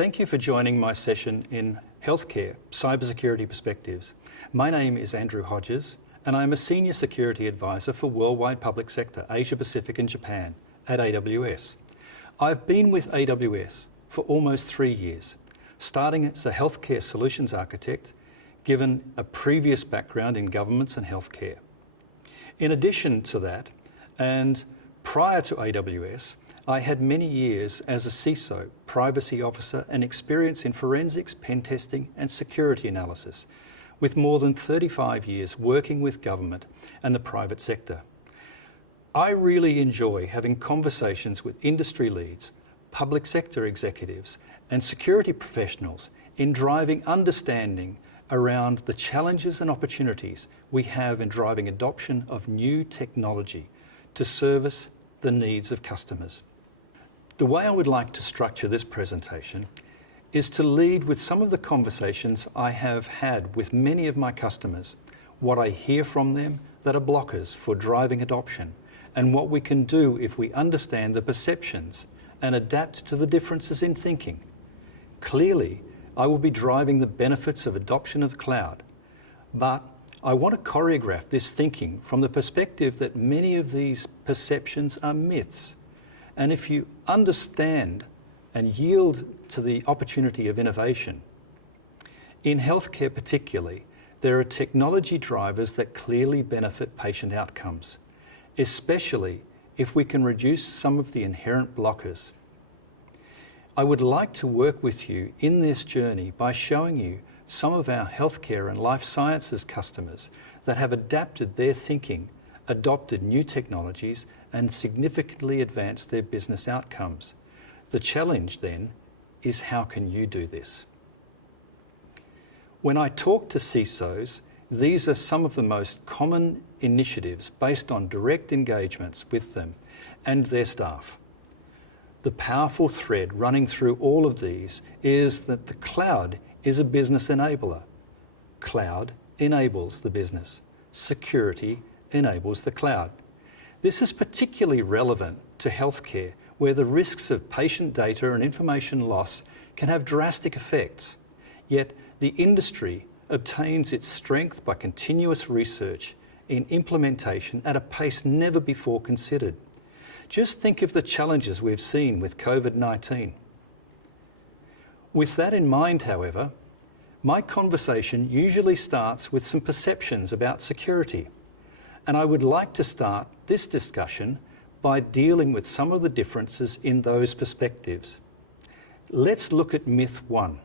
Thank you for joining my session in Healthcare, Cybersecurity Perspectives. My name is Andrew Hodges and I am a Senior Security Advisor for Worldwide Public Sector, Asia Pacific and Japan at AWS. I've been with AWS for almost 3 years, starting as a Healthcare Solutions Architect, given a previous background in governments and healthcare. In addition to that, and prior to AWS, I had many years as a CISO, privacy officer, and experience in forensics, pen testing, and security analysis, with more than 35 years working with government and the private sector. I really enjoy having conversations with industry leads, public sector executives, and security professionals in driving understanding around the challenges and opportunities we have in driving adoption of new technology to service the needs of customers. The way I would like to structure this presentation is to lead with some of the conversations I have had with many of my customers, what I hear from them that are blockers for driving adoption, and what we can do if we understand the perceptions and adapt to the differences in thinking. Clearly, I will be driving the benefits of adoption of the cloud, but I want to choreograph this thinking from the perspective that many of these perceptions are myths. And if you understand and yield to the opportunity of innovation, in healthcare particularly, there are technology drivers that clearly benefit patient outcomes, especially if we can reduce some of the inherent blockers. I would like to work with you in this journey by showing you some of our healthcare and life sciences customers that have adapted their thinking, adopted new technologies, and significantly advanced their business outcomes. The challenge then is, how can you do this? When I talk to CISOs, these are some of the most common initiatives based on direct engagements with them and their staff. The powerful thread running through all of these is that the cloud is a business enabler. Cloud enables the business. Security enables the cloud. This is particularly relevant to healthcare, where the risks of patient data and information loss can have drastic effects. Yet the industry obtains its strength by continuous research in implementation at a pace never before considered. Just think of the challenges we've seen with COVID-19. With that in mind, however, my conversation usually starts with some perceptions about security. And I would like to start this discussion by dealing with some of the differences in those perspectives. Let's look at myth 1.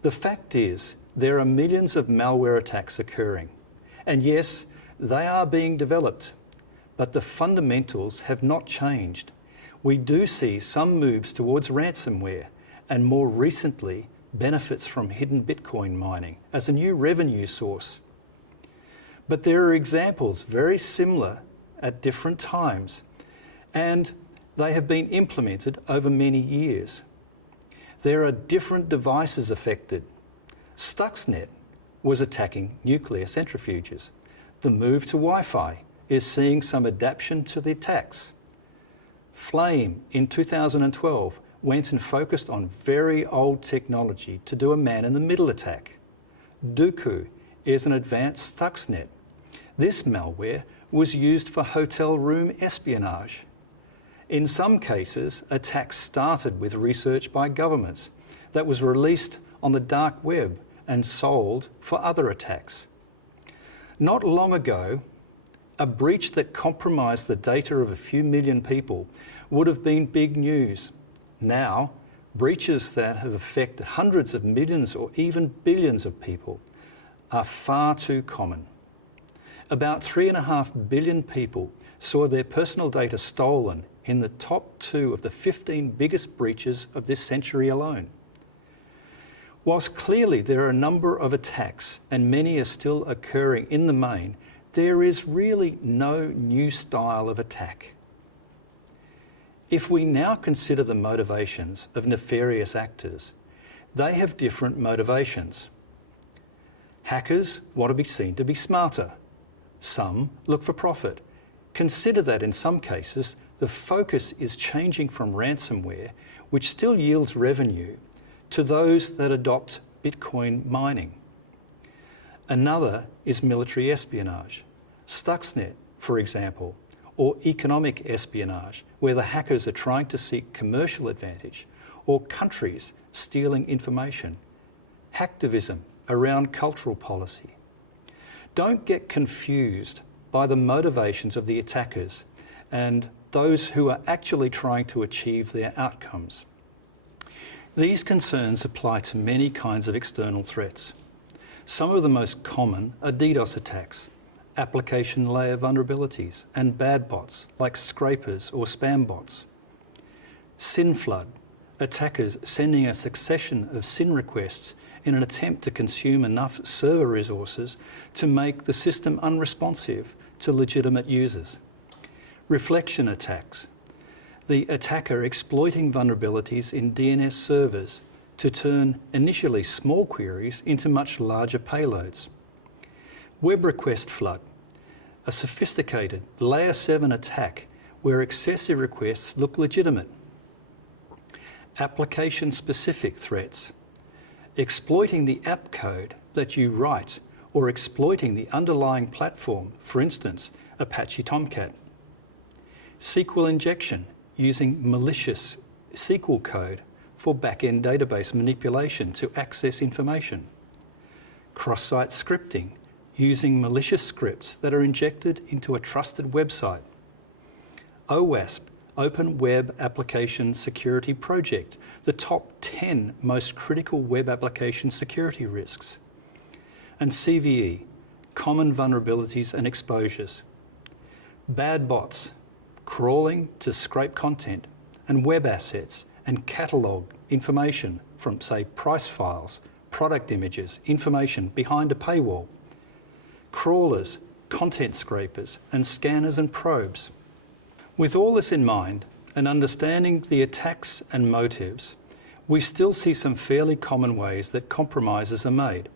The fact is, there are millions of malware attacks occurring. And yes, they are being developed, but the fundamentals have not changed. We do see some moves towards ransomware, and more recently, benefits from hidden Bitcoin mining as a new revenue source. But there are examples very similar at different times, and they have been implemented over many years. There are different devices affected. Stuxnet was attacking nuclear centrifuges. The move to Wi-Fi is seeing some adaptation to the attacks. Flame in 2012 went and focused on very old technology to do a man-in-the-middle attack. Duku is an advanced Stuxnet. This malware was used for hotel room espionage. In some cases, attacks started with research by governments that was released on the dark web and sold for other attacks. Not long ago, a breach that compromised the data of a few million people would have been big news. Now, breaches that have affected hundreds of millions or even billions of people are far too common. About 3.5 billion people saw their personal data stolen in the top 2 of the 15 biggest breaches of this century alone. Whilst clearly there are a number of attacks and many are still occurring in the main, there is really no new style of attack. If we now consider the motivations of nefarious actors, they have different motivations. Hackers want to be seen to be smarter. Some look for profit. Consider that in some cases, the focus is changing from ransomware, which still yields revenue, to those that adopt Bitcoin mining. Another is military espionage, Stuxnet, for example, or economic espionage, where the hackers are trying to seek commercial advantage, or countries stealing information, hacktivism around cultural policy. Don't get confused by the motivations of the attackers and those who are actually trying to achieve their outcomes. These concerns apply to many kinds of external threats. Some of the most common are DDoS attacks, application layer vulnerabilities, and bad bots like scrapers or spam bots. SYN flood, attackers sending a succession of SYN requests in an attempt to consume enough server resources to make the system unresponsive to legitimate users. Reflection attacks, the attacker exploiting vulnerabilities in DNS servers to turn initially small queries into much larger payloads. Web request flood, a sophisticated layer 7 attack where excessive requests look legitimate. Application-specific threats, exploiting the app code that you write or exploiting the underlying platform, for instance, Apache Tomcat. SQL injection, using malicious SQL code for back-end database manipulation to access information. Cross-site scripting, using malicious scripts that are injected into a trusted website. OWASP, Open Web Application Security Project, the top 10 most critical web application security risks. And CVE, common vulnerabilities and exposures. Bad bots, crawling to scrape content and web assets and catalogue information from, say, price files, product images, information behind a paywall. Crawlers, content scrapers, and scanners and probes. With all this in mind, and understanding the attacks and motives, we still see some fairly common ways that compromises are made.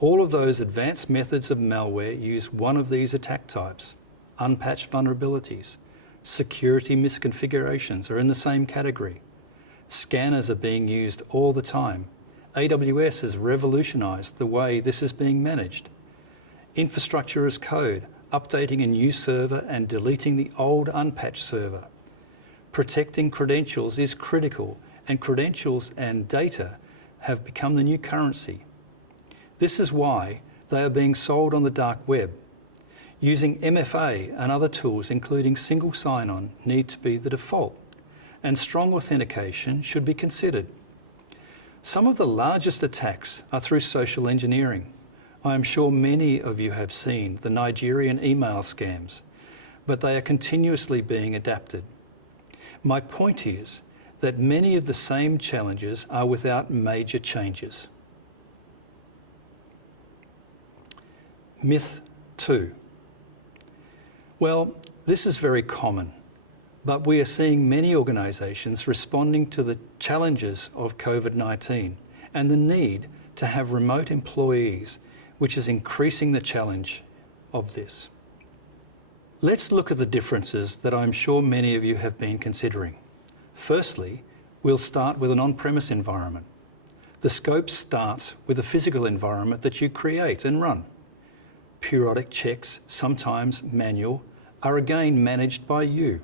All of those advanced methods of malware use one of these attack types. Unpatched vulnerabilities, security misconfigurations are in the same category. Scanners are being used all the time. AWS has revolutionized the way this is being managed. Infrastructure as code, updating a new server and deleting the old unpatched server. Protecting credentials is critical, and credentials and data have become the new currency. This is why they are being sold on the dark web. Using MFA and other tools, including single sign-on, need to be the default, and strong authentication should be considered. Some of the largest attacks are through social engineering. I am sure many of you have seen the Nigerian email scams, but they are continuously being adapted. My point is that many of the same challenges are without major changes. Myth 2. Well, this is very common, but we are seeing many organisations responding to the challenges of COVID-19 and the need to have remote employees, which is increasing the challenge of this. Let's look at the differences that I'm sure many of you have been considering. Firstly, we'll start with an on-premise environment. The scope starts with a physical environment that you create and run. Periodic checks, sometimes manual, are again managed by you.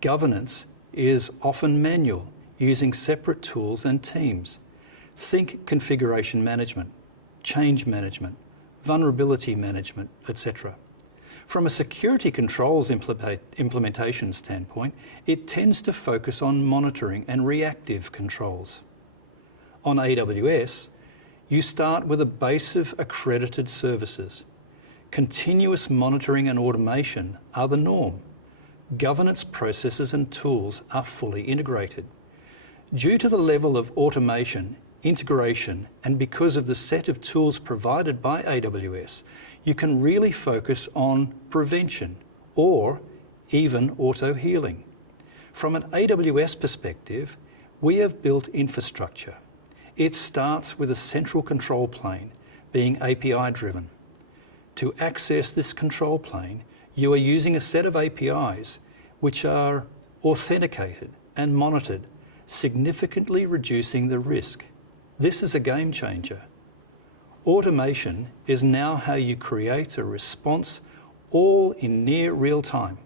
Governance is often manual, using separate tools and teams. Think configuration management, change management, vulnerability management, etc. From a security controls implementation standpoint, it tends to focus on monitoring and reactive controls. On AWS, you start with a base of accredited services. Continuous monitoring and automation are the norm. Governance processes and tools are fully integrated. Due to the level of automation, integration, and because of the set of tools provided by AWS, you can really focus on prevention or even auto-healing. From an AWS perspective, we have built infrastructure. It starts with a central control plane, being API-driven. To access this control plane, you are using a set of APIs which are authenticated and monitored significantly reducing the risk. This is a game changer. Automation is now how you create a response, all in near real time.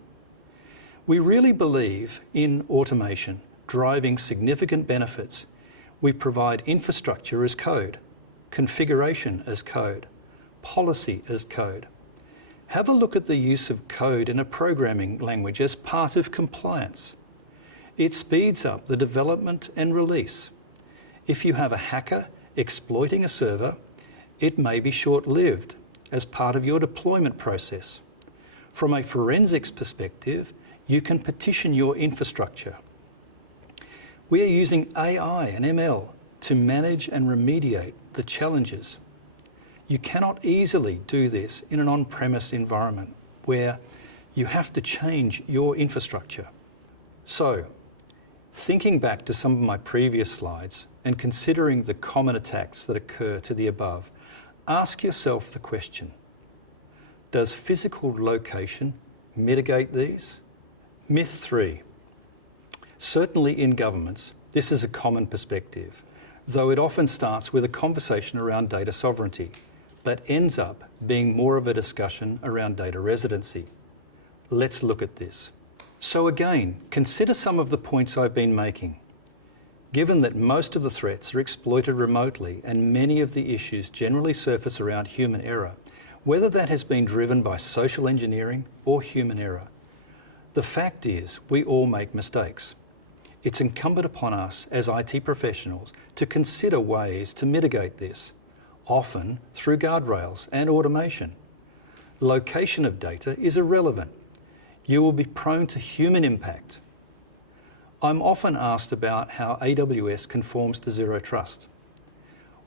We really believe in automation driving significant benefits. We provide infrastructure as code, configuration as code, policy as code. Have a look at the use of code in a programming language as part of compliance. It speeds up the development and release. If you have a hacker exploiting a server, it may be short-lived as part of your deployment process. From a forensics perspective, you can petition your infrastructure. We are using AI and ML to manage and remediate the challenges. You cannot easily do this in an on-premise environment where you have to change your infrastructure. So, thinking back to some of my previous slides and considering the common attacks that occur to the above, ask yourself the question, does physical location mitigate these? Myth 3. Certainly in governments, this is a common perspective, though it often starts with a conversation around data sovereignty, but ends up being more of a discussion around data residency. Let's look at this. So again, consider some of the points I've been making. Given that most of the threats are exploited remotely and many of the issues generally surface around human error, whether that has been driven by social engineering or human error, the fact is we all make mistakes. It's incumbent upon us as IT professionals to consider ways to mitigate this, often through guardrails and automation. Location of data is irrelevant. You will be prone to human impact. I'm often asked about how AWS conforms to Zero Trust.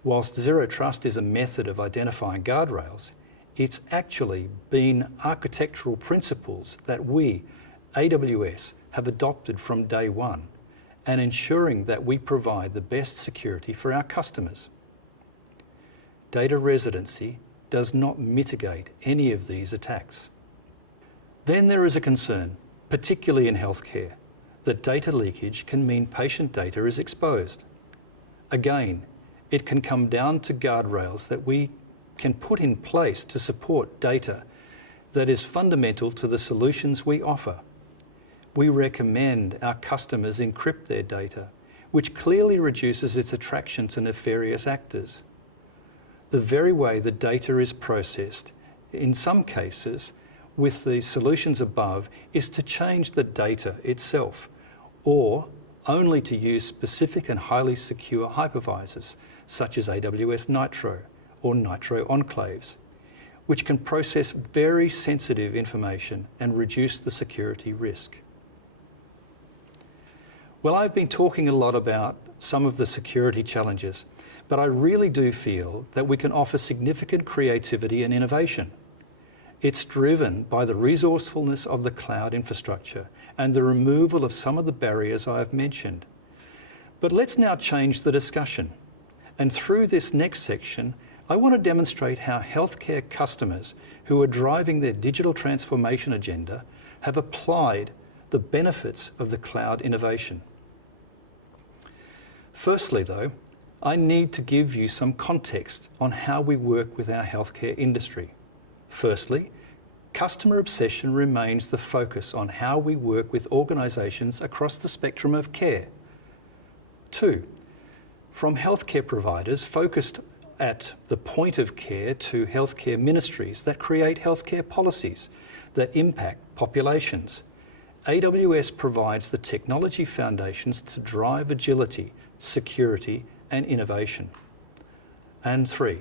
Whilst Zero Trust is a method of identifying guardrails, it's actually been architectural principles that we, AWS, have adopted from day one, and ensuring that we provide the best security for our customers. Data residency does not mitigate any of these attacks. Then there is a concern, particularly in healthcare, that data leakage can mean patient data is exposed. Again, it can come down to guardrails that we can put in place to support data that is fundamental to the solutions we offer. We recommend our customers encrypt their data, which clearly reduces its attraction to nefarious actors. The very way the data is processed, in some cases, with the solutions above, is to change the data itself, or only to use specific and highly secure hypervisors, such as AWS Nitro or Nitro enclaves, which can process very sensitive information and reduce the security risk. Well, I've been talking a lot about some of the security challenges, but I really do feel that we can offer significant creativity and innovation. It's driven by the resourcefulness of the cloud infrastructure and the removal of some of the barriers I have mentioned. But let's now change the discussion. And through this next section, I want to demonstrate how healthcare customers who are driving their digital transformation agenda have applied the benefits of the cloud innovation. Firstly, though, I need to give you some context on how we work with our healthcare industry. Firstly, customer obsession remains the focus on how we work with organisations across the spectrum of care. 2, from healthcare providers focused at the point of care to healthcare ministries that create healthcare policies that impact populations. AWS provides the technology foundations to drive agility, security, and innovation. And 3,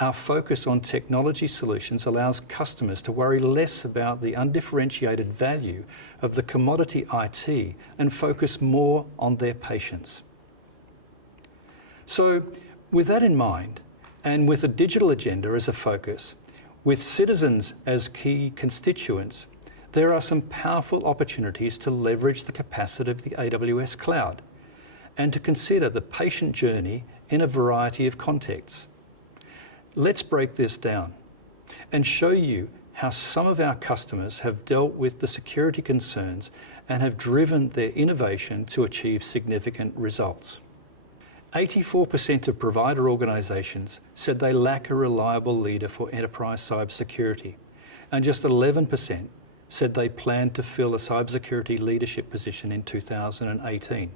our focus on technology solutions allows customers to worry less about the undifferentiated value of the commodity IT and focus more on their patients. So, with that in mind, and with a digital agenda as a focus, with citizens as key constituents, there are some powerful opportunities to leverage the capacity of the AWS cloud and to consider the patient journey in a variety of contexts. Let's break this down and show you how some of our customers have dealt with the security concerns and have driven their innovation to achieve significant results. 84% of provider organisations said they lack a reliable leader for enterprise cybersecurity, and just 11% said they planned to fill a cybersecurity leadership position in 2018.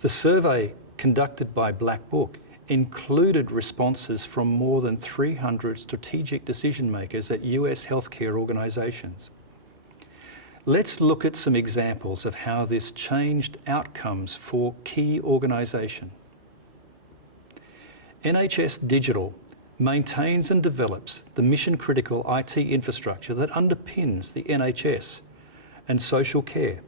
The survey conducted by Black Book included responses from more than 300 strategic decision makers at US healthcare organisations. Let's look at some examples of how this changed outcomes for key organisations. NHS Digital maintains and develops the mission-critical IT infrastructure that underpins the NHS and social care.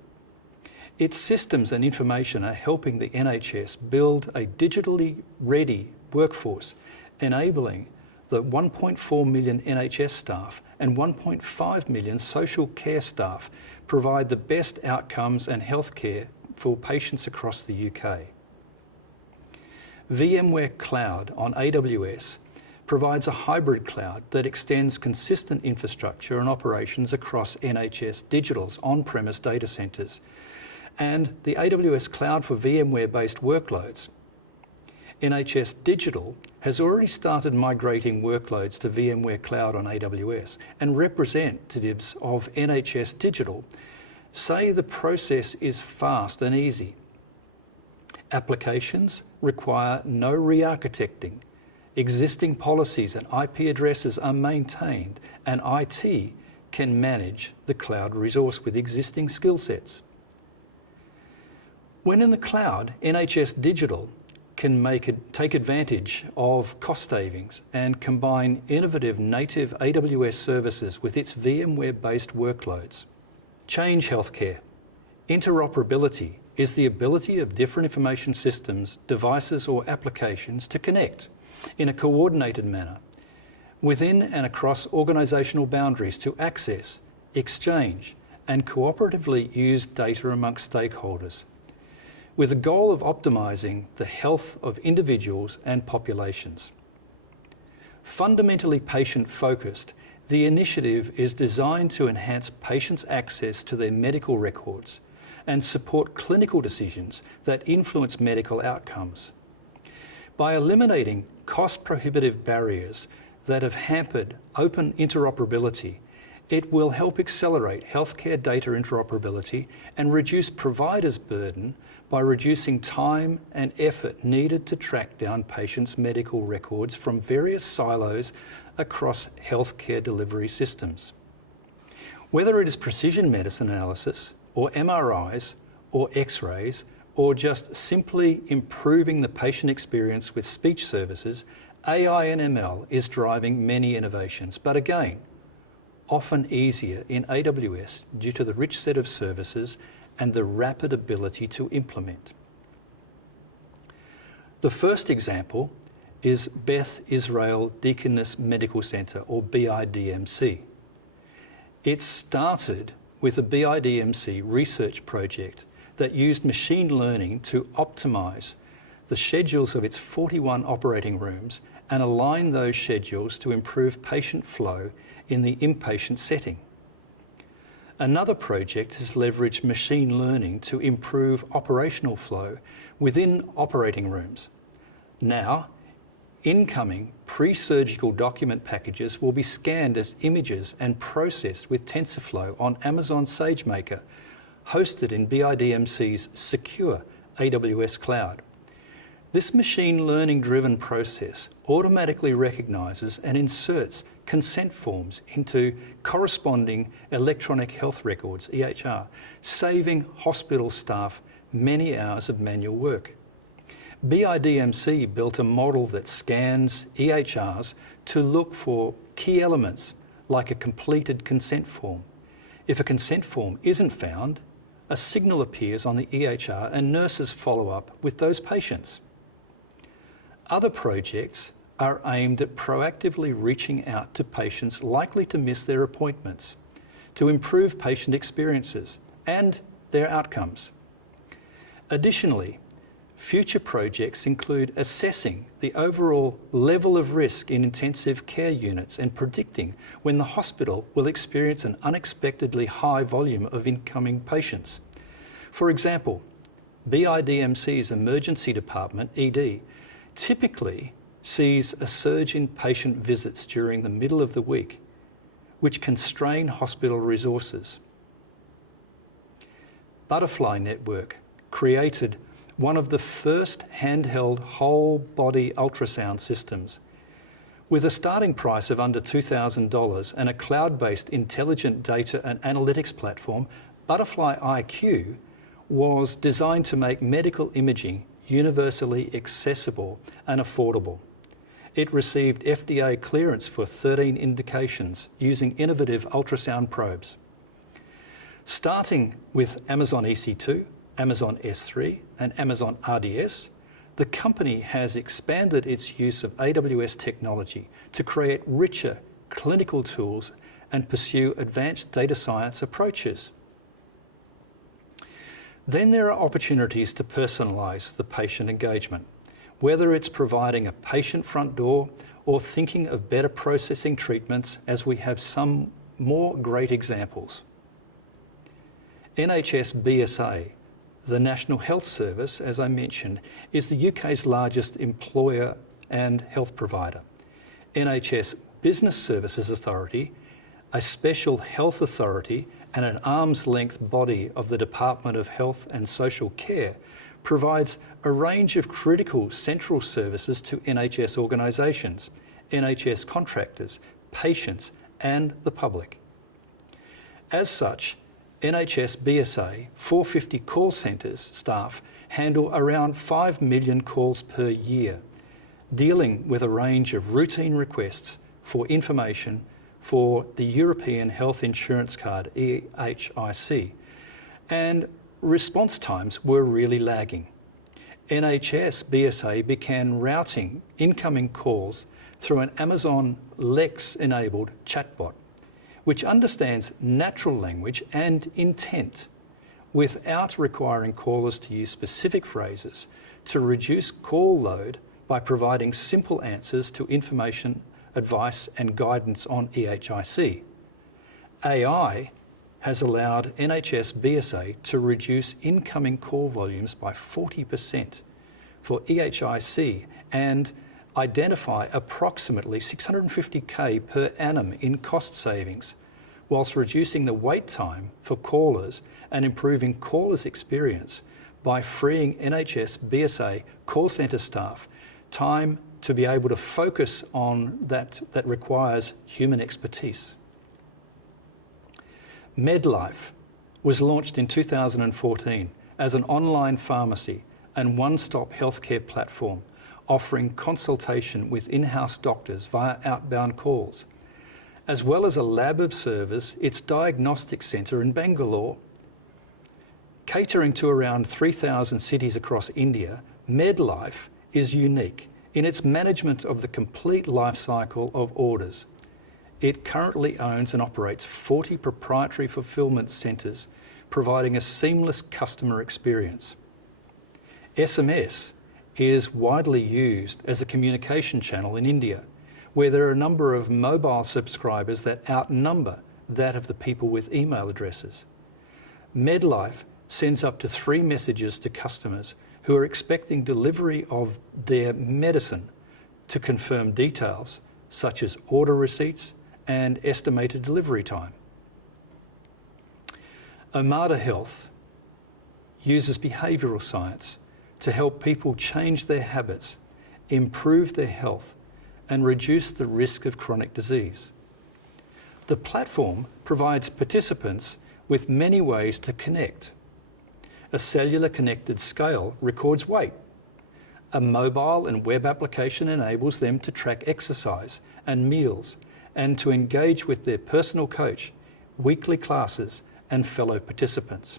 Its systems and information are helping the NHS build a digitally ready workforce, enabling the 1.4 million NHS staff and 1.5 million social care staff provide the best outcomes and healthcare for patients across the UK. VMware Cloud on AWS provides a hybrid cloud that extends consistent infrastructure and operations across NHS Digital's on-premise data centres, and the AWS Cloud for VMware-based workloads. NHS Digital has already started migrating workloads to VMware Cloud on AWS, and representatives of NHS Digital say the process is fast and easy. Applications require no re-architecting. Existing policies and IP addresses are maintained, and IT can manage the cloud resource with existing skill sets. When in the cloud, NHS Digital can take advantage of cost savings and combine innovative native AWS services with its VMware-based workloads. Change healthcare. Interoperability is the ability of different information systems, devices or applications to connect in a coordinated manner within and across organisational boundaries to access, exchange and cooperatively use data amongst stakeholders, with the goal of optimising the health of individuals and populations. Fundamentally patient-focused, the initiative is designed to enhance patients' access to their medical records and support clinical decisions that influence medical outcomes. By eliminating cost-prohibitive barriers that have hampered open interoperability, it will help accelerate healthcare data interoperability and reduce providers' burden by reducing time and effort needed to track down patients' medical records from various silos across healthcare delivery systems. Whether it is precision medicine analysis, or MRIs, or X-rays, or just simply improving the patient experience with speech services, AI and ML is driving many innovations, but again, often easier in AWS due to the rich set of services and the rapid ability to implement. The first example is Beth Israel Deaconess Medical Centre, or BIDMC. It started with a BIDMC research project that used machine learning to optimise the schedules of its 41 operating rooms and align those schedules to improve patient flow in the inpatient setting. Another project has leveraged machine learning to improve operational flow within operating rooms. Now, incoming pre-surgical document packages will be scanned as images and processed with TensorFlow on Amazon SageMaker, hosted in BIDMC's secure AWS cloud. This machine learning-driven process automatically recognises and inserts consent forms into corresponding electronic health records, EHR, saving hospital staff many hours of manual work. BIDMC built a model that scans EHRs to look for key elements like a completed consent form. If a consent form isn't found, a signal appears on the EHR and nurses follow up with those patients. Other projects are aimed at proactively reaching out to patients likely to miss their appointments to improve patient experiences and their outcomes. Additionally, future projects include assessing the overall level of risk in intensive care units and predicting when the hospital will experience an unexpectedly high volume of incoming patients. For example, BIDMC's emergency department, ED, typically sees a surge in patient visits during the middle of the week, which can strain hospital resources. Butterfly Network created one of the first handheld whole-body ultrasound systems. With a starting price of under $2,000 and a cloud-based intelligent data and analytics platform, Butterfly IQ was designed to make medical imaging universally accessible and affordable. It received FDA clearance for 13 indications using innovative ultrasound probes. Starting with Amazon EC2, Amazon S3, and Amazon RDS, the company has expanded its use of AWS technology to create richer clinical tools and pursue advanced data science approaches. Then there are opportunities to personalise the patient engagement, whether it's providing a patient front door or thinking of better processing treatments, as we have some more great examples. NHS BSA, the National Health Service, as I mentioned, is the UK's largest employer and health provider. NHS Business Services Authority, a special health authority and an arm's length body of the Department of Health and Social Care, provides a range of critical central services to NHS organisations, NHS contractors, patients and the public. As such, NHS BSA 450 call centres staff handle around 5 million calls per year, dealing with a range of routine requests for information for the European Health Insurance Card, EHIC, and response times were really lagging. NHS BSA began routing incoming calls through an Amazon Lex-enabled chatbot, which understands natural language and intent without requiring callers to use specific phrases, to reduce call load by providing simple answers to information, advice and guidance on EHIC. AI has allowed NHS BSA to reduce incoming call volumes by 40% for EHIC and identify approximately $650K per annum in cost savings, whilst reducing the wait time for callers and improving callers' experience by freeing NHS BSA call centre staff time to be able to focus on that requires human expertise. MedLife was launched in 2014 as an online pharmacy and one-stop healthcare platform, offering consultation with in-house doctors via outbound calls. As well as a lab of service, its diagnostic centre in Bangalore. Catering to around 3,000 cities across India, MedLife is unique in its management of the complete life cycle of orders. It currently owns and operates 40 proprietary fulfilment centres, providing a seamless customer experience. SMS is widely used as a communication channel in India, where there are a number of mobile subscribers that outnumber that of the people with email addresses. MedLife sends up to 3 messages to customers who are expecting delivery of their medicine to confirm details such as order receipts and estimated delivery time. Omada Health uses behavioural science to help people change their habits, improve their health, and reduce the risk of chronic disease. The platform provides participants with many ways to connect. A cellular connected scale records weight. A mobile and web application enables them to track exercise and meals and to engage with their personal coach, weekly classes, and fellow participants.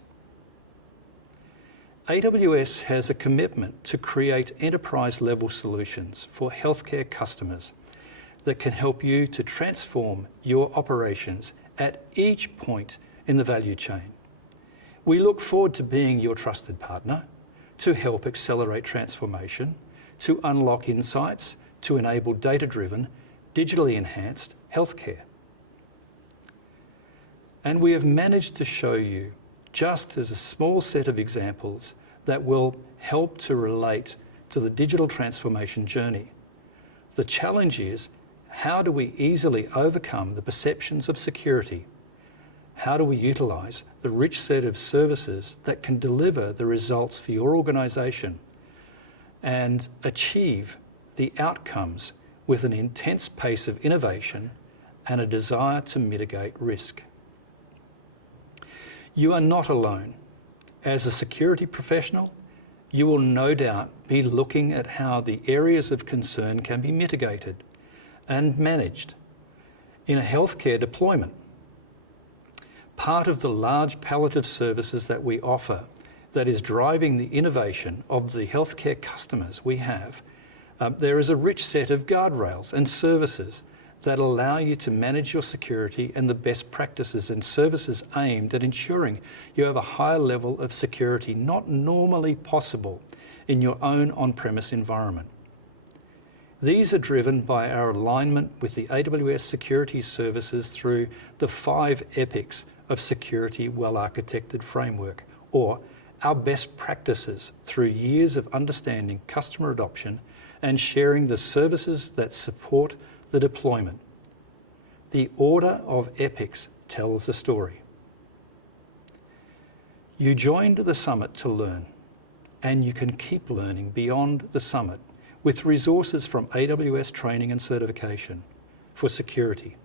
AWS has a commitment to create enterprise-level solutions for healthcare customers that can help you to transform your operations at each point in the value chain. We look forward to being your trusted partner to help accelerate transformation, to unlock insights, to enable data-driven, digitally enhanced healthcare. And we have managed to show you just as a small set of examples that will help to relate to the digital transformation journey. The challenge is, how do we easily overcome the perceptions of security? How do we utilise the rich set of services that can deliver the results for your organisation and achieve the outcomes with an intense pace of innovation and a desire to mitigate risk? You are not alone. As a security professional, you will no doubt be looking at how the areas of concern can be mitigated and managed in a healthcare deployment. Part of the large palette of services that we offer that is driving the innovation of the healthcare customers we have, there is a rich set of guardrails and services that allow you to manage your security and the best practices and services aimed at ensuring you have a higher level of security not normally possible in your own on-premise environment. These are driven by our alignment with the AWS security services through the 5 epics of security well-architected framework, or our best practices through years of understanding customer adoption and sharing the services that support the deployment. The order of epics tells a story. You joined the summit to learn, and you can keep learning beyond the summit with resources from AWS training and certification for security.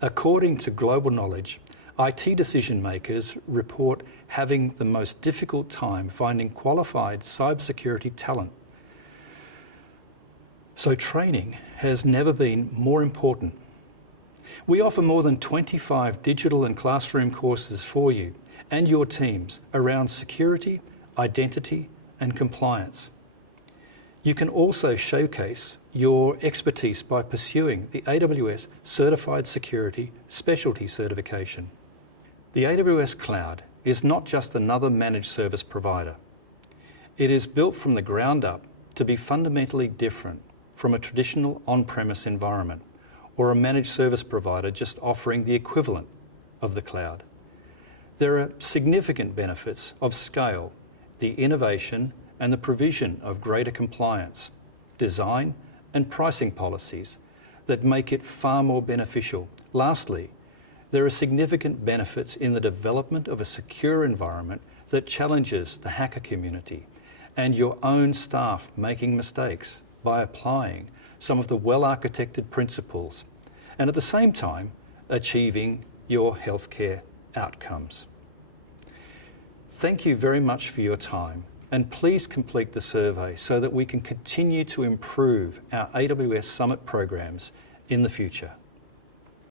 According to Global Knowledge, IT decision makers report having the most difficult time finding qualified cybersecurity talent. So training has never been more important. We offer more than 25 digital and classroom courses for you and your teams around security, identity, and compliance. You can also showcase your expertise by pursuing the AWS Certified Security Specialty Certification. The AWS Cloud is not just another managed service provider. It is built from the ground up to be fundamentally different from a traditional on-premise environment or a managed service provider just offering the equivalent of the cloud. There are significant benefits of scale, the innovation and the provision of greater compliance, design and pricing policies that make it far more beneficial. Lastly, there are significant benefits in the development of a secure environment that challenges the hacker community and your own staff making mistakes by applying some of the well-architected principles and at the same time achieving your healthcare outcomes. Thank you very much for your time, and please complete the survey so that we can continue to improve our AWS Summit programs in the future.